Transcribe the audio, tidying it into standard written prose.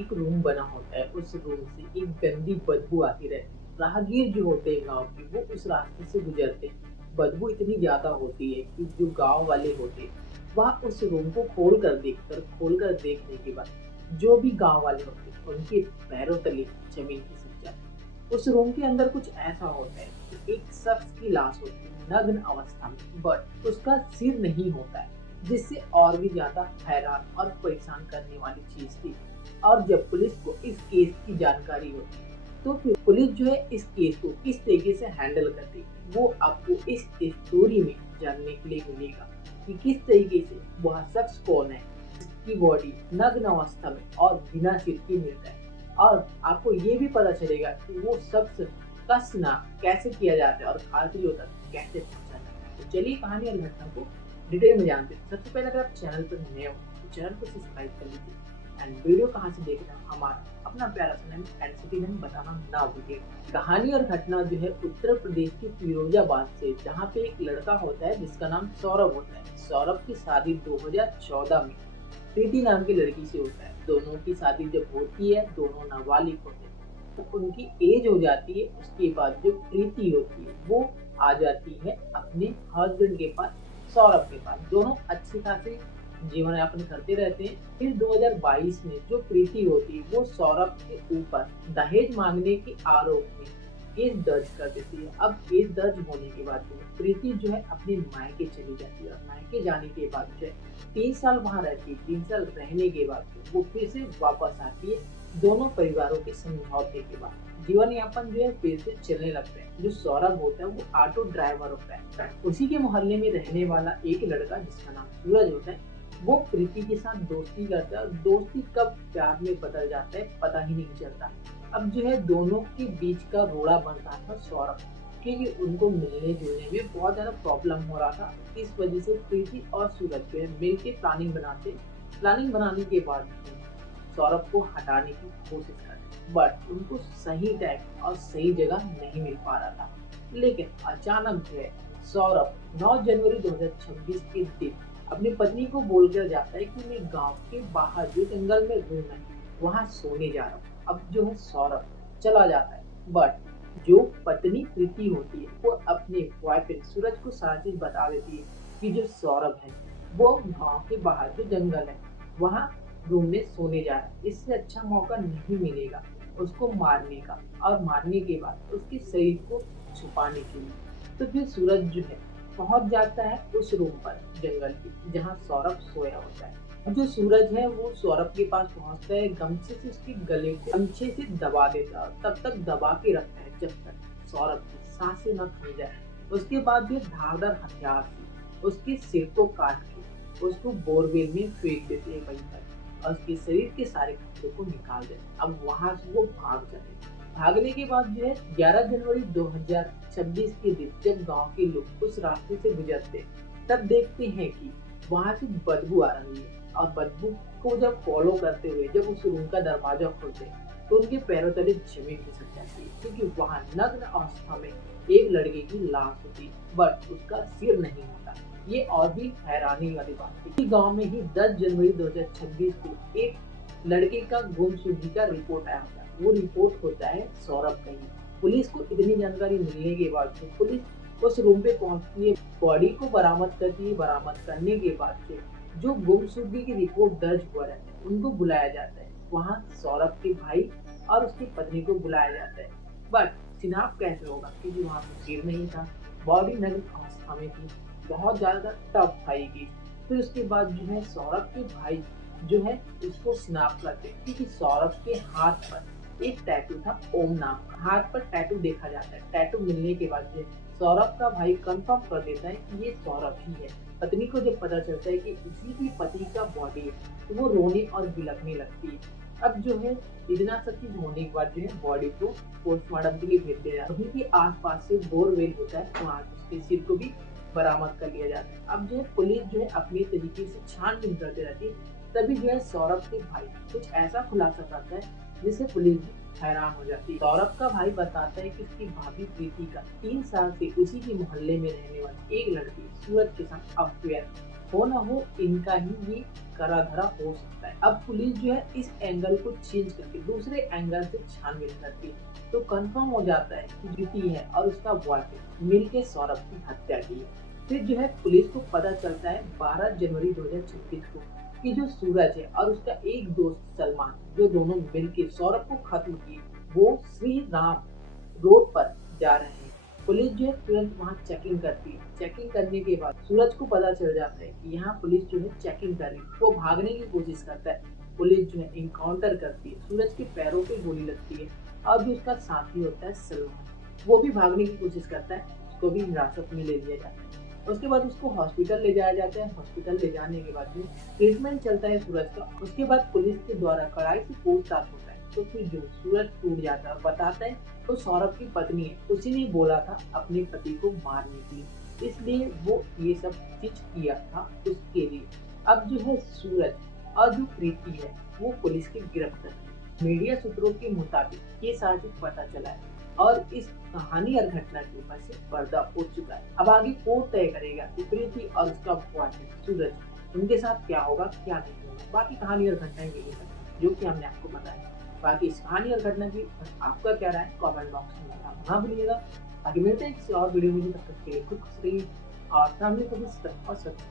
एक रूम बना होता है, उस रूम से एक गंदी बदबू आती रहती है। राहगीर जो होते हैं गाँव के, वो उस रास्ते से गुजरते हैं। बदबू इतनी ज़्यादा होती है कि जो गाँव वाले होते हैं, वह उस रूम को खोल कर देखने के बाद जो भी गाँव वाले होते हैं, उनके पैरों तले ज़मीन खिसक जाती है। उस रूम के अंदर कुछ ऐसा होता है कि एक शख्स की लाश होती है, नग्न अवस्था में, बट उसका सिर नहीं होता है, जिससे और भी ज़्यादा हैरान और परेशान करने वाली चीज़ थी। और जब पुलिस को इस केस की जानकारी होती है, तो फिर पुलिस जो है इस केस को किस तरीके से हैंडल करती है, वो आपको इस स्टोरी में जानने के लिए मिलेगा कि किस तरीके से वह शख्स कौन है, जिसकी बॉडी नग्न अवस्था में और बिना सिर के मिलता है। और आपको ये भी पता चलेगा कि वो शख्स का स्नान कैसे किया जाता है और भारतीयों तक कैसे पहुंचा जाता है। तो चलिए कहानी और घटना को डिटेल में जानते हैं। सबसे पहले अगर आप चैनल पर नए हो तो चैनल को सब्सक्राइब कर लीजिए एंड वीडियो कहाँ से देख रहे हैं हमारा अपना प्यारा सा नेम एंड सिटी नेम बताना ना भूलिए। कहानी और घटना जो है उत्तर प्रदेश के फिरोजाबाद से, जहाँ पे एक लड़का होता है जिसका नाम सौरभ होता है। सौरभ की शादी 2014 में प्रीति नाम की लड़की से होता है। दोनों की शादी जब होती है, दोनों नाबालिग होते हैं, तो उनकी एज हो जाती है। उसके बाद जो प्रीति होती है वो आ जाती है अपने हस्बैंड के पास, सौरभ के पास। दोनों अच्छे खासे जीवन यापन करते रहते हैं। फिर 2022 में जो प्रीति होती है वो सौरभ के ऊपर दहेज मांगने के आरोप में केस दर्ज कर देती है। अब केस दर्ज होने के बाद जो है प्रीति जो है अपने मायके चली जाती है और मायके जाने के बाद जो है 3 साल वहाँ रहती है। 3 साल रहने के बाद वो फिर से वापस आती है। दोनों परिवारों के समझौते के बाद जीवन यापन जो है फिर से चलने लगता है। जो सौरभ होता है वो ऑटो ड्राइवर होता है। उसी के मोहल्ले में रहने वाला एक लड़का जिसका नाम सूरज होता है, वो प्रीति के साथ दोस्ती करता है और दोस्ती कब प्यार में बदल जाता है पता ही नहीं चलता। अब जो है दोनों के बीच का रोड़ा बन रहा था सौरभ, क्योंकि उनको मिलने जुलने में बहुत ज्यादा प्रॉब्लम हो रहा था। इस वजह से प्रीति और सूरज जो है मिलके प्लानिंग बनाने के बाद सौरभ को हटाने की कोशिश करते, बट उनको सही टाइम और सही जगह नहीं मिल पा रहा था। लेकिन अचानक जो है सौरभ 9 जनवरी 2026 के दिन अपनी पत्नी को बोलकर जाता है कि मैं गांव के बाहर जो जंगल में रूम है वहां सोने जा रहा हूँ। अब जो है सौरभ चला जाता है, बट जो पत्नी प्रीति होती है वो अपने बॉयफ्रेंड सूरज को सारा चीज बता देती है कि जो सौरभ है वो गांव के बाहर जो जंगल है वहाँ रूम में सोने जा रहा है। इससे अच्छा मौका नहीं मिलेगा उसको मारने का, और मारने के बाद उसके शरीर को छुपाने के लिए। तो फिर सूरज जो है पहुंच जाता है उस रूम पर जंगल के जहाँ सौरभ सोया होता है। जो सूरज है वो सौरभ के पास पहुंचता है, गमछे से उसके गले को गमछे से दबा देता है, तब तक दबा के रखता है जब तक सौरभ की सांसें न थम जाए। उसके बाद जो धारदार हथियार से उसके सिर को काट के उसको बोरवेल में फेंक देते हैं वहीं पर, और उसके शरीर के सारे कपड़े को निकाल देते हैं। अब वहां से वो भाग जाते हैं। भागने के बाद जो है 11 जनवरी 2026 के दिन जब गांव के लोग उस रास्ते से गुजरते तब देखते हैं कि वहां से बदबू आ रही है। और बदबू को जब फॉलो करते हुए जब उस रूम का दरवाजा खोलते हैं तो उनके पैरों तले जमीन खिसक जाती है, क्योंकि वहां नग्न अवस्था में एक लड़के की लाश होती, बट उसका सिर नहीं होता। ये और भी हैरानी वाली बात थी कि गांव में ही 10 जनवरी 2026 को एक लड़के का गुमशुदगी का रिपोर्ट आया होता है। वो रिपोर्ट होता है सौरभ का ही। पुलिस को इतनी जानकारी मिलने के बाद पुलिस उस रूम पे पहुंचती है, बॉडी को बरामद करती है। बरामद करने के बाद से जो गुमशुदगी की रिपोर्ट दर्ज हुआ रहता है उनको बुलाया जाता है। वहाँ सौरभ के भाई और उसकी पत्नी को बुलाया जाता है, बट शिनाख्त कैसे होगा क्योंकि वहाँ पे सिर नहीं था, बॉडी नग्न अवस्था में थी। बहुत ज्यादा टफ था ये केस। फिर उसके बाद जो है सौरभ के भाई जो है उसको शिनाख्त करते हैं, क्योंकि सौरभ के हाथ पर एक टैटू था ओम नाम का। हाथ पर टैटू देखा जाता है। टैटू मिलने के बाद जो सौरभ का भाई कंफर्म कर देता है कि ये सौरभ ही है। पत्नी को जब पता चलता है कि उसी की पति का बॉडी है तो वो रोने और बिलखने लगती है। अब जो है इतना सब चीज होने के बाद जो है बॉडी को पोस्टमार्टम के लिए भेज दिया जाता है। वहीं के आसपास से बोरवेल होता है, वहाँ उसके सिर को भी बरामद कर लिया जाता है। अब जो है पुलिस जो है अपने तरीके से छानबीन करते रहती है। तभी जो है सौरभ के भाई कुछ ऐसा खुलासा करता है जिससे पुलिस भी हैरान हो जाती है। सौरभ का भाई बताता है कि उसकी भाभी प्रीति का 3 साल से उसी के मोहल्ले में रहने वाली एक लड़की सूरज के साथ अफेयर हो ना हो, इनका ही ये करा धरा हो सकता है। अब पुलिस जो है इस एंगल को चेंज करके दूसरे एंगल से छानबीन करती है, तो कंफर्म हो जाता है कि प्रीति है और उसका बॉयफ्रेंड मिलकर सौरभ की हत्या की है। फिर जो है पुलिस को पता चलता है 12 जनवरी 2026 को कि जो सूरज है और उसका एक दोस्त सलमान, जो दोनों मिलकर सौरभ को खत्म किए, वो श्री राम रोड पर जा रहे हैं। पुलिस जो है तुरंत वहाँ चेकिंग करती है। चेकिंग करने के बाद सूरज को पता चल जाता है कि यहाँ पुलिस जो है चेकिंग कर रही है। वो भागने की कोशिश करता है। पुलिस जो है इनकाउंटर करती है। सूरज के पैरों पे गोली लगती है और जो उसका साथी होता है सलमान, वो भी भागने की कोशिश करता है। उसको भी हिरासत में ले लिया जाता है। उसके बाद उसको हॉस्पिटल ले जाया जाता है। हॉस्पिटल ले जाने के बाद जो ट्रीटमेंट चलता है सूरज का, उसके बाद पुलिस के द्वारा कड़ाई से पूछताछ होता है। तो फिर जो सूरज टूट जाता है और बताता है तो सौरभ की पत्नी है, उसी ने बोला था अपने पति को मारने के लिए, इसलिए वो ये सब चीज किया था उसके लिए। अब जो है सूरज और जो प्रीति है वो पुलिस की गिरफ्त है। मीडिया सूत्रों के मुताबिक ये सारा चीज पता चला है और इस कहानी और घटना के ऊपर से पर्दा उठ चुका है। अब आगे कोर्ट तय करेगा कि प्रीति और उसका बॉयफ्रेंड सूरज, उनके साथ क्या होगा क्या नहीं होगा। बाकी कहानी और घटना यही है जो कि हमने आपको बताया। बाकी इस कहानी और घटना की आपका क्या राय है कमेंट बॉक्स में बताना ना भूलिएगा। आगे मिलते हैं किसी और वीडियो में, तब तक के लिए खुद खुश रहिए और फैमिली को भी सतर्क और सतर्क